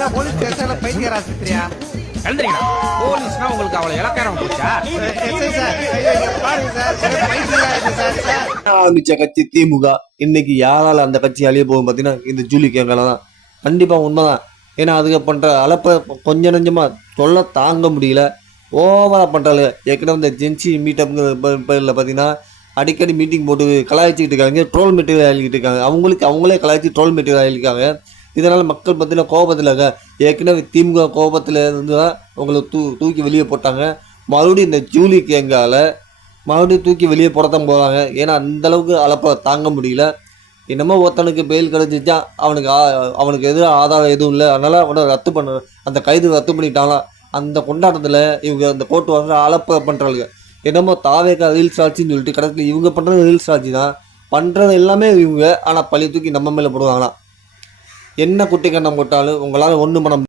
என்ன போலீஸ் ஸ்டேஷன்ல பைத்தியர் ஆஸ்பத்திரியா? எழுந்திரிங்களா? போலீஸ்னா உங்களுக்கு அவ்வளவு இலக்காரம் போச்சா? எஸ்ஐ சார், ஐயோ, இங்க பாருங்க சார், ஒரே பைத்தியமா இருக்கு சார். ஆரம்பிச்ச கட்சி திமுக இன்னைக்கு யாரால அந்த கட்சி அழிய போகும் பார்த்தீங்கன்னா இந்த ஜூலி கேங்கால தான். கண்டிப்பா உண்மைதான். ஏன்னா அதுக்கு பண்ற அலப்ப கொஞ்சம் நெஞ்சமா சொல்ல தாங்க முடியல. ஓவரா பண்றாங்க. ஏற்கனவே இந்த ஜென்சி மீட்டப்ங்கிற பேரில் பார்த்தீங்கன்னா அடிக்கடி மீட்டிங் போட்டு கலாய்ச்சிக்கிட்டு இருக்காங்க, ட்ரோல் மெட்டீரியல் ஆகிட்டு இருக்காங்க. அவங்களே கலாய்ச்சி ட்ரோல் மெட்டீரியல் ஆகிருக்காங்க. இதனால் மக்கள் பார்த்தீங்கன்னா கோபத்தில் இருக்காங்க. ஏற்கனவே திமுக கோபத்தில் இருந்து தான் உங்களை தூக்கி வெளியே போட்டாங்க. மறுபடியும் இந்த ஜூலி கேங்கால மறுபடியும் தூக்கி வெளியே போடத்தான் போகிறாங்க. ஏன்னா அந்தளவுக்கு அலப்ப தாங்க முடியல. என்னமோ ஒருத்தனுக்கு பெயில் கிடச்சிச்சா அவனுக்கு எதிராக ஆதாரம் எதுவும் இல்லை, அதனால் அவனை ரத்து பண்ண அந்த கைது ரத்து பண்ணிட்டாங்களாம். அந்த கொண்டாட்டத்தில் இவங்க அந்த கோர்ட்டு வாங்க அலப்ப பண்ணுறாங்க. என்னமோ தாவேக்கா ரீல்ஸ் ஆட்சின்னு சொல்லிட்டு கடைசியில் இவங்க பண்ணுறது ரீல்ஸ் ஆட்சி தான். பண்ணுறது எல்லாமே இவங்க, ஆனால் பழி தூக்கி நம்ம மேலே போடுவாங்களாம். என்ன குட்டி கண்ணம் போட்டாலும் உங்களால் ஒன்றும் பண்ண